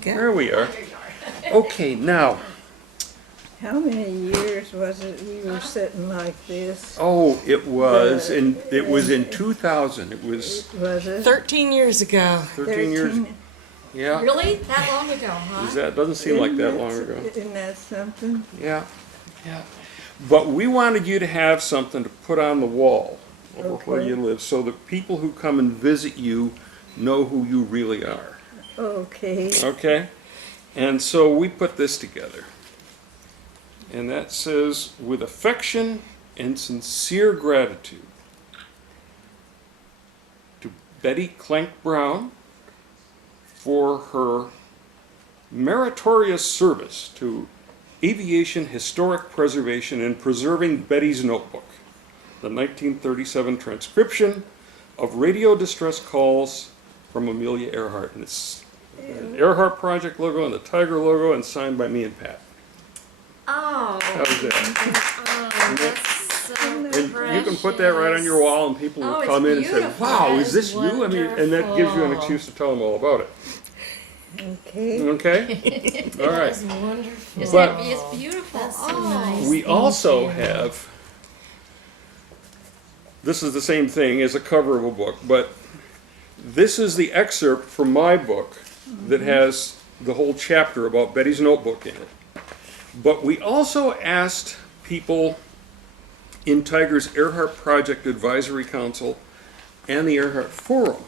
There we are. Okay, now. How many years was it we were sitting like this? Oh, it was in 2000. Was it? 13 years ago. 13 years. Yeah. Really? That long ago, huh? That doesn't seem like that long ago. Isn't that something? Yeah. Yeah. But we wanted you to have something to put on the wall over where you live, so that people who come and visit you know who you really are. Okay. Okay? And so we put this together. And that says, with affection and sincere gratitude to Betty Klenck Brown for her meritorious service to aviation historic preservation and preserving Betty's notebook, the 1937 transcription of radio distress calls from Amelia Earhart. And it's the Earhart Project logo and the Tiger logo, and signed by me and Pat. Oh. How's that? Oh, that's so And you can put that right on your wall, and people will Oh, come in and it's say, beautiful. wow, That is this is you? I mean, and that gives you an wonderful. excuse to tell them all about it. Okay. Okay? All right. It's wonderful. But It's beautiful. That's so Oh. nice. we also have, this is the same thing as a cover of a book, but this is the excerpt from my book that has the whole chapter about Betty's notebook in it. But we also asked people in Tiger's Earhart Project Advisory Council and the Earhart Forum.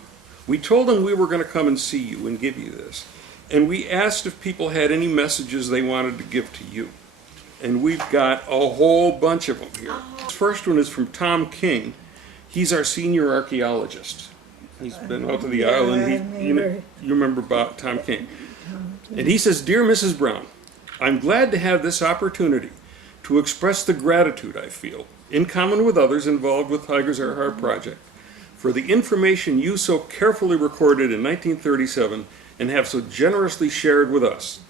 We told them we were going to come and see you and give you this. And we asked if people had any messages they wanted to give to you. And we've got a whole bunch of them here. This first one is from Tom King. He's our senior archaeologist. He's been out to the island. You remember about Tom King. And he says, "Dear Mrs. Brown, I'm glad to have this opportunity to express the gratitude I feel, in common with others involved with Tiger's Earhart Project, for the information you so carefully recorded in 1937 and have so generously shared with us.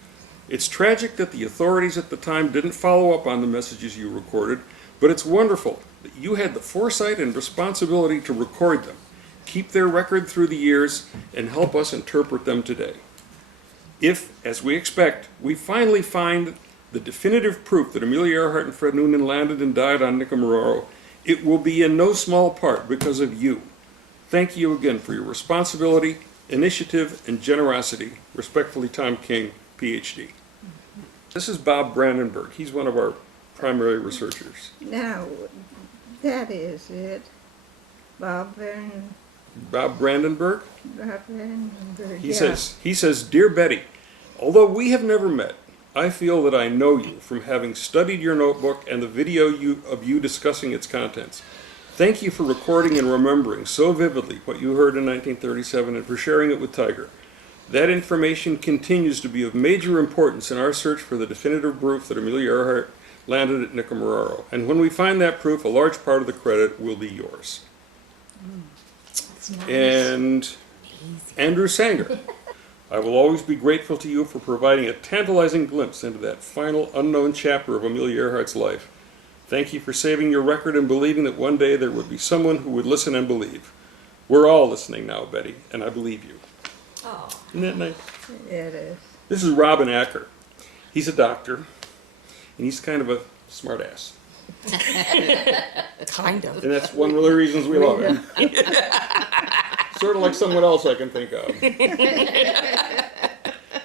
It's tragic that the authorities at the time didn't follow up on the messages you recorded, but it's wonderful that you had the foresight and responsibility to record them, keep their record through the years, and help us interpret them today. If, as we expect, we finally find the definitive proof that Amelia Earhart and Fred Noonan landed and died on Nicomororo, it will be in no small part because of you. Thank you again for your responsibility, initiative, and generosity. Respectfully, Tom King, PhD." This is Bob Brandenburg. He's one of our primary researchers. Now, that is it. Bob Brandenburg. Bob Brandenburg? Bob Brandenburg. He says, "Dear Betty, although we have never met, I feel that I know you from having studied your notebook and the video of you discussing its contents. Thank you for recording and remembering so vividly what you heard in 1937 and for sharing it with Tiger. That information continues to be of major importance in our search for the definitive proof that Amelia Earhart landed at Nicomororo. And when we find that proof, a large part of the credit will be yours." Nice. And Andrew Sanger, "I will always be grateful to you for providing a tantalizing glimpse into that final unknown chapter of Amelia Earhart's life. Thank you for saving your record and believing that one day there would be someone who would listen and believe. We're all listening now, Betty, and I believe you." Oh. Isn't that nice? It is. This is Robin Acker. He's a doctor, and he's kind of a smartass. Kind of. And that's one of the reasons we love him. Sort of like someone else I can think of.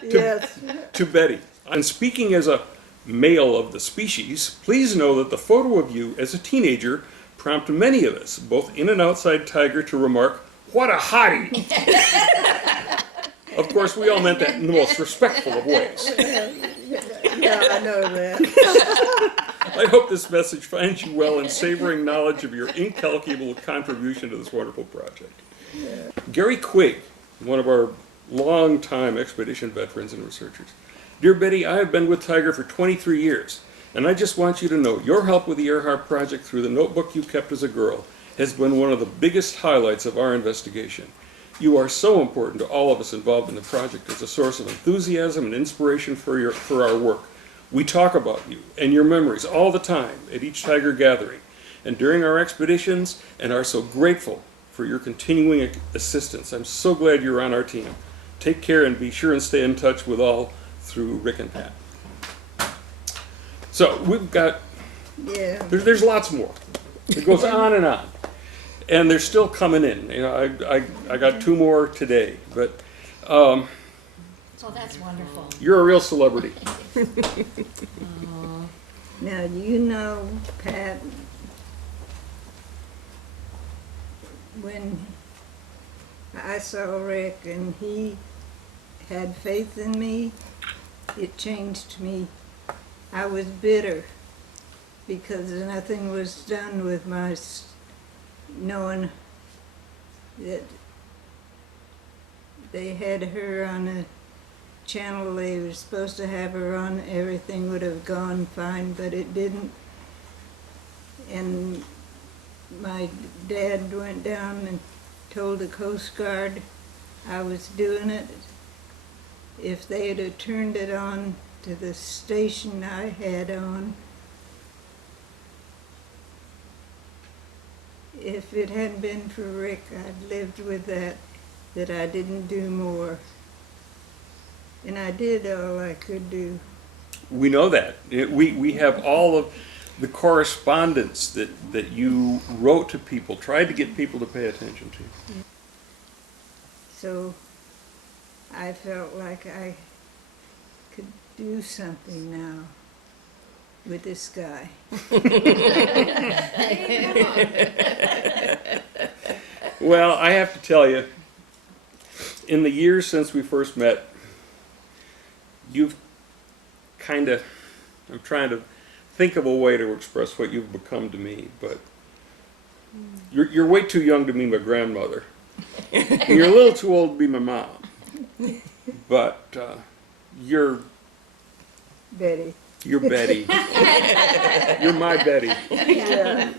Yes. To Betty, and speaking as a male of the species, please know that the photo of you as a teenager prompted many of us, both in and outside Tiger, to remark, "What a hottie!" Of course, we all meant that in the most respectful of ways. Yeah, I know that. I hope this message finds you well in savoring knowledge of your incalculable contribution to this wonderful project. Gary Quigg, one of our long-time expedition veterans and researchers. "Dear Betty, I have been with Tiger for 23 years, and I just want you to know your help with the Earhart Project through the notebook you kept as a girl has been one of the biggest highlights of our investigation. You are so important to all of us involved in the project as a source of enthusiasm and inspiration for our work. We talk about you and your memories all the time at each Tiger gathering and during our expeditions, and are so grateful for your continuing assistance. I'm so glad you're on our team. take care and be sure and stay in touch with all through Rick and Pat. So we've got, Yeah, there's lots more. It goes on. And they're still coming in. You know, I got 2 more today, but Oh, that's wonderful. you're a real celebrity. now you know, Pat, when I saw Rick and he had faith in me, it changed me. I was bitter because nothing was done with my knowing that they had her on a channel they were supposed to have her on. Everything would have gone fine, but it didn't. And my dad went down and told the Coast Guard I was doing it. If they'd have turned it on to the station I had on, if it hadn't been for Rick, I'd lived with that I didn't do more. And I did all I could do. We know that. We have all of the correspondence that you wrote to people, tried to get people to pay attention to. So I felt like I could do something now with this guy. Well, I have to tell you, in the years since we first met, you've kind of, I'm trying to think of a way to express what you've become to me, but you're way too young to be my grandmother. And you're a little too old to be my mom. But you're Betty. Betty. You're my Betty. Yeah,